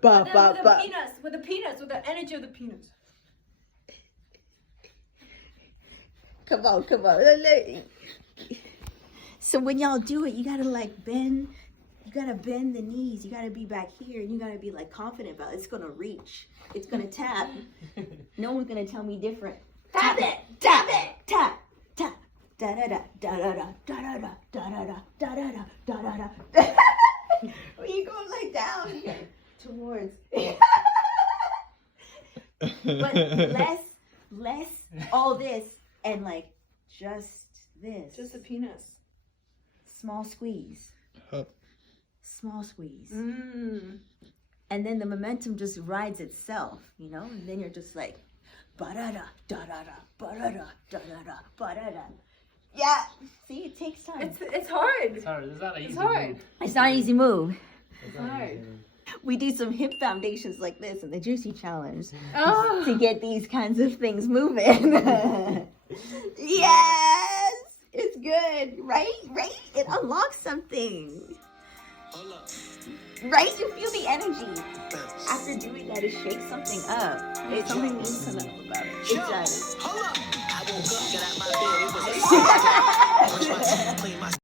Ba, But ba, then ba. with the peanuts, with the energy of the peanuts. Come on, come on. So when y'all do it, you gotta like bend. You gotta bend the knees. You gotta be back here, and you gotta be like confident about it. It's gonna reach. It's gonna tap. No one's gonna tell me different. Tap it, tap it, tap, tap. Da da da da da da da da da da da da da da da da. When you go like down towards. But less all this and like just this. Just the peanuts. Small squeeze. Small squeeze. Mm. And then the momentum just rides itself, you know? And then you're just like, ba-da-da, da-da-da, ba-da-da, da-da-da, ba-da-da. Yeah. See, it takes time. It's hard. It's hard. It's not an easy hard. move. It's not an easy move. It's not an hard. easy move. We do some hip foundations like this in the Juicy Challenge Oh. to get these kinds of things moving. Yes! It's good, right? Right? It unlocks something. Right? You feel the energy. After doing that, it shakes something up. It's something needs to know about it. It does. Hold up. I woke up, got out my bed, it was a